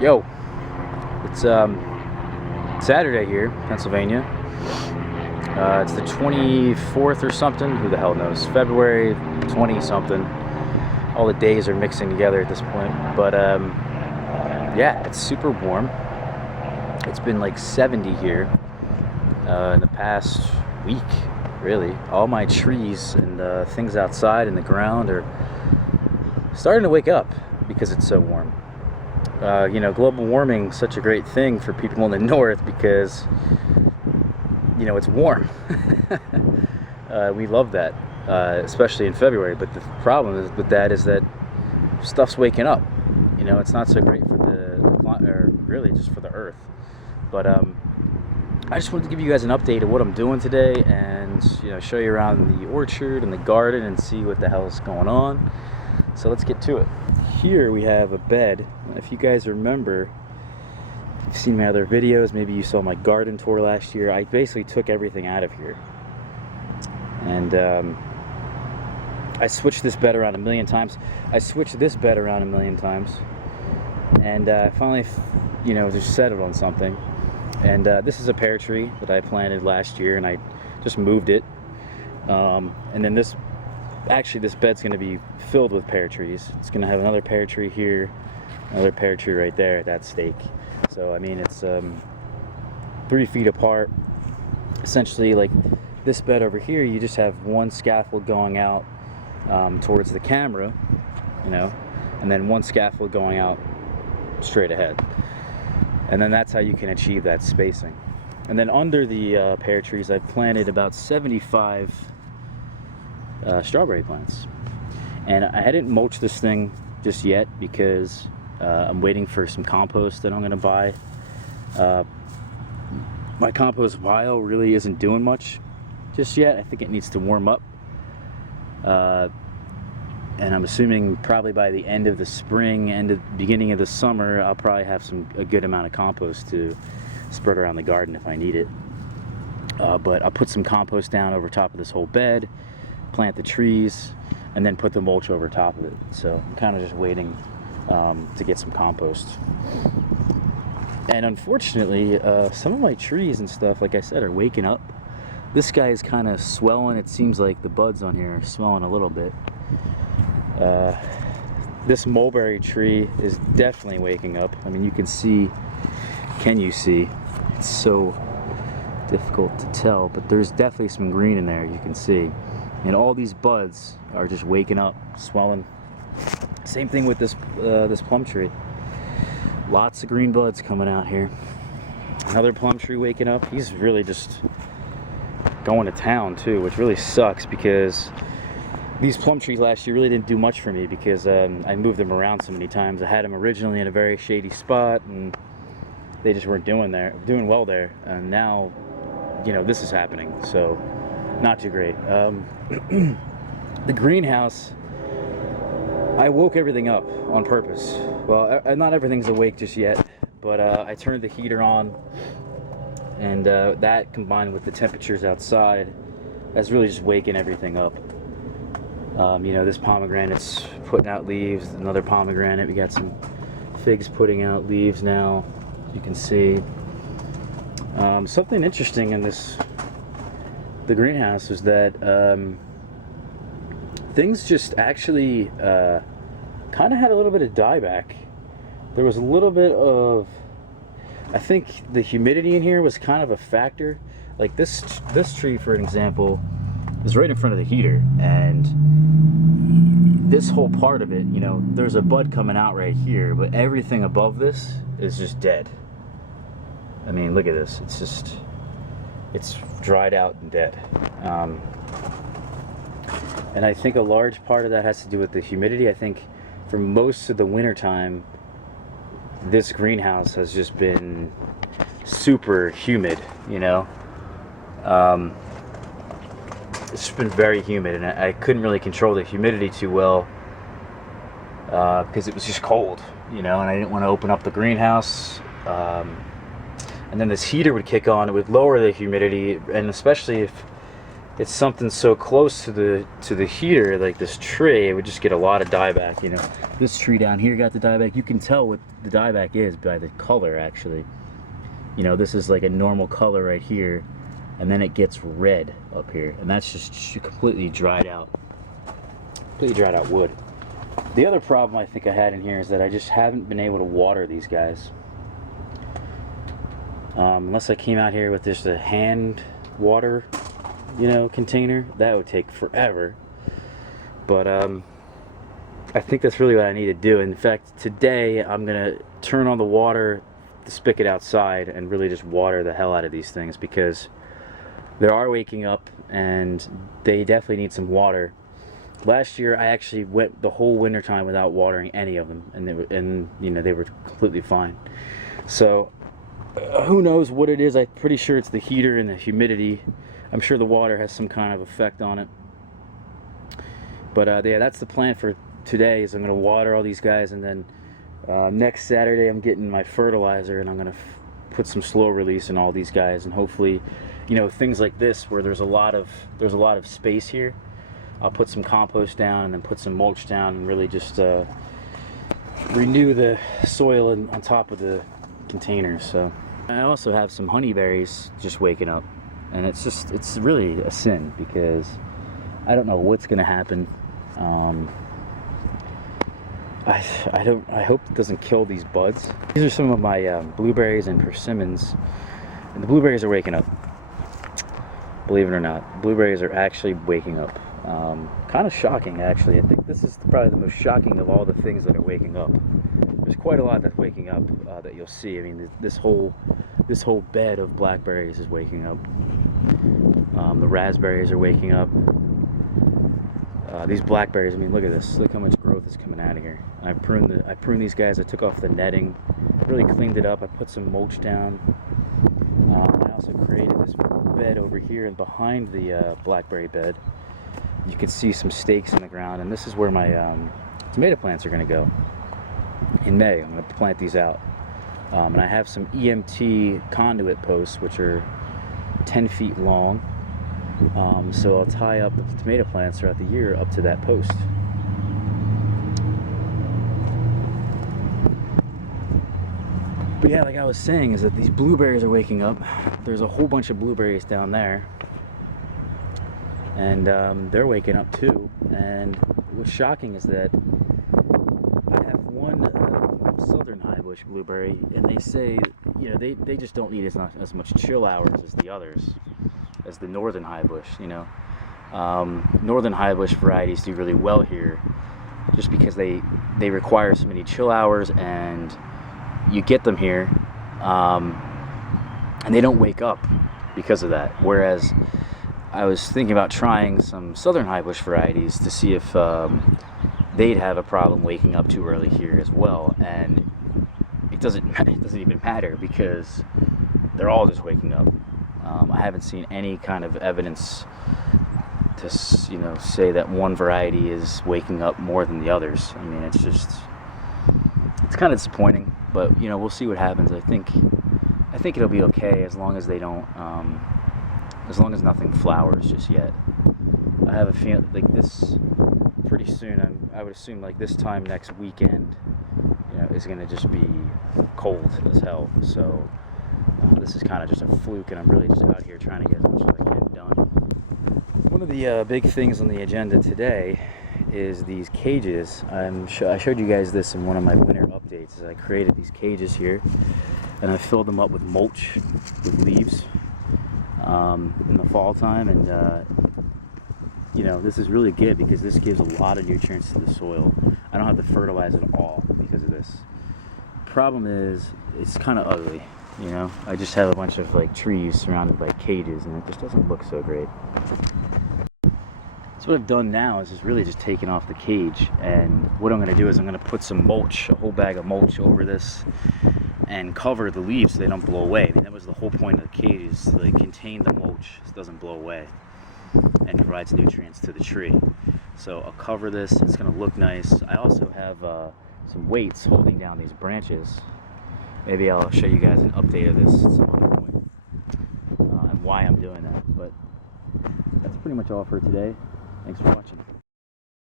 Yo, it's Saturday here, Pennsylvania. It's the 24th or something. Who the hell knows? February 20 something. All the days are mixing together at this point. But yeah, it's super warm. It's been like 70 here in the past week. Really, all my trees and things outside in the ground are starting to wake up because it's so warm. Global warming is such a great thing for people in the north because, it's warm. We love that, especially in February. But the problem with that is that stuff's waking up. It's not so great for or really just for the earth. But I just wanted to give you guys an update of what I'm doing today and, show you around the orchard and the garden and see what the hell is going on. So let's get to it. Here we have a bed. If you guys remember, you've seen my other videos, maybe you saw my garden tour last year. I basically took everything out of here. And I switched this bed around a million times. I switched this bed around a million times. And I finally, just settled on something. And this is a pear tree that I planted last year, and I just moved it. And then this bed's going to be filled with pear trees. It's going to have another pear tree here, another pear tree right there at that stake. So, it's 3 feet apart. Essentially, like this bed over here, you just have one scaffold going out towards the camera, and then one scaffold going out straight ahead. And then that's how you can achieve that spacing. And then under the pear trees, I've planted about 75 strawberry plants. And I didn't mulch this thing just yet because I'm waiting for some compost that I'm going to buy. My compost pile really isn't doing much just yet. I think it needs to warm up. And I'm assuming probably by the end of the spring and the beginning of the summer, I'll probably have a good amount of compost to spread around the garden if I need it. But I'll put some compost down over top of this whole bed, plant the trees, and then put the mulch over top of it. So I'm kind of just waiting to get some compost. And unfortunately, some of my trees and stuff, like I said, are waking up. This guy is kind of swelling. It seems like the buds on here are swelling a little bit. This mulberry tree is definitely waking up. You can see, you see? It's so difficult to tell, but there's definitely some green in there, you can see. And all these buds are just waking up, swelling. Same thing with this plum tree. Lots of green buds coming out here. Another plum tree waking up. He's really just going to town too, which really sucks because these plum trees last year really didn't do much for me because I moved them around so many times. I had them originally in a very shady spot and they just weren't doing well there. And now, this is happening, so not too great. The greenhouse, I woke everything up on purpose. Well, not everything's awake just yet, but I turned the heater on, and that combined with the temperatures outside has really just waking everything up. This pomegranate's putting out leaves, another pomegranate. We got some figs putting out leaves now, you can see. Something interesting in the greenhouse is that things just actually kind of had a little bit of dieback. There was a little bit of, I think the humidity in here was kind of a factor. Like this tree, for an example, is right in front of the heater, and this whole part of it, there's a bud coming out right here, but everything above this is just dead. Look at this. It's dried out and dead. And I think a large part of that has to do with the humidity. I think for most of the winter time, this greenhouse has just been super humid, It's just been very humid, and I couldn't really control the humidity too well because it was just cold, and I didn't want to open up the greenhouse. And then this heater would kick on. It would lower the humidity, and especially if it's something so close to the heater, like this tree, it would just get a lot of dieback. You know, this tree down here got the dieback. You can tell what the dieback is by the color, actually. You know, this is like a normal color right here, and then it gets red up here, and that's just completely dried out wood. The other problem I think I had in here is that I just haven't been able to water these guys. Unless I came out here with just a hand water, you know, container, that would take forever. But I think that's really what I need to do. In fact, today I'm gonna turn on the water, the spigot outside, and really just water the hell out of these things, because they are waking up and they definitely need some water. Last year I actually went the whole winter time without watering any of them, and you know, they were completely fine. So who knows what it is. I'm pretty sure it's the heater and the humidity. I'm sure the water has some kind of effect on it. But yeah, that's the plan for today. Is I'm going to water all these guys, and then next Saturday I'm getting my fertilizer, and I'm going to put some slow release in all these guys, and hopefully, you know, things like this where there's a lot of space here, I'll put some compost down and then put some mulch down, and really just renew the soil on top of the containers. So I also have some honeyberries just waking up, and it's really a sin, because I don't know what's gonna happen. I hope it doesn't kill these buds. These are some of my blueberries and persimmons, and the blueberries are waking up. Believe it or not, blueberries are actually waking up. Kind of shocking, actually. I think this is probably the most shocking of all the things that are waking up. There's quite a lot that's waking up that you'll see. I mean, this whole bed of blackberries is waking up. The raspberries are waking up. These blackberries, I mean, look at this. Look how much growth is coming out of here. I pruned these guys. I took off the netting, really cleaned it up. I put some mulch down. I also created this bed over here, and behind the blackberry bed, you can see some stakes in the ground, and this is where my tomato plants are going to go. In May, I'm going to plant these out. And I have some EMT conduit posts, which are 10 feet long. So I'll tie up the tomato plants throughout the year up to that post. But yeah, like I was saying, is that these blueberries are waking up. There's a whole bunch of blueberries down there, and they're waking up too. And what's shocking is that I have one southern high bush blueberry, and they say, you know, they just don't need as much chill hours as the others, as the northern high bush. You know, northern high bush varieties do really well here, just because they require so many chill hours, and you get them here, and they don't wake up because of that. Whereas I was thinking about trying some southern high bush varieties to see if they'd have a problem waking up too early here as well, and it doesn't even matter, because they're all just waking up. I haven't seen any kind of evidence to, you know, say that one variety is waking up more than the others. I mean, it's kind of disappointing, but you know, we'll see what happens. I think it'll be okay, as long as they don't, as long as nothing flowers just yet. I have a feeling like this pretty soon. I would assume like this time next weekend, you know, is gonna just be cold as hell. So this is kind of just a fluke, and I'm really just out here trying to get as much as I can done. One of the big things on the agenda today is these cages. I showed you guys this in one of my winter updates. Is I created these cages here, and I filled them up with mulch, with leaves, in the fall time, and you know, this is really good because this gives a lot of nutrients to the soil. I don't have to fertilize it all because of this. Problem is, it's kind of ugly. You know, I just have a bunch of like trees surrounded by cages, and it just doesn't look so great. So what I've done now is just really just taken off the cage, and what I'm going to do is I'm going to put some mulch, a whole bag of mulch over this, and cover the leaves so they don't blow away. I mean, that was the whole point of the cage, is to like contain the mulch so it doesn't blow away and provides nutrients to the tree. So I'll cover this. It's going to look nice. I also have some weights holding down these branches. Maybe I'll show you guys an update of this at some other point, and why I'm doing that. But that's pretty much all for today. Thanks for watching.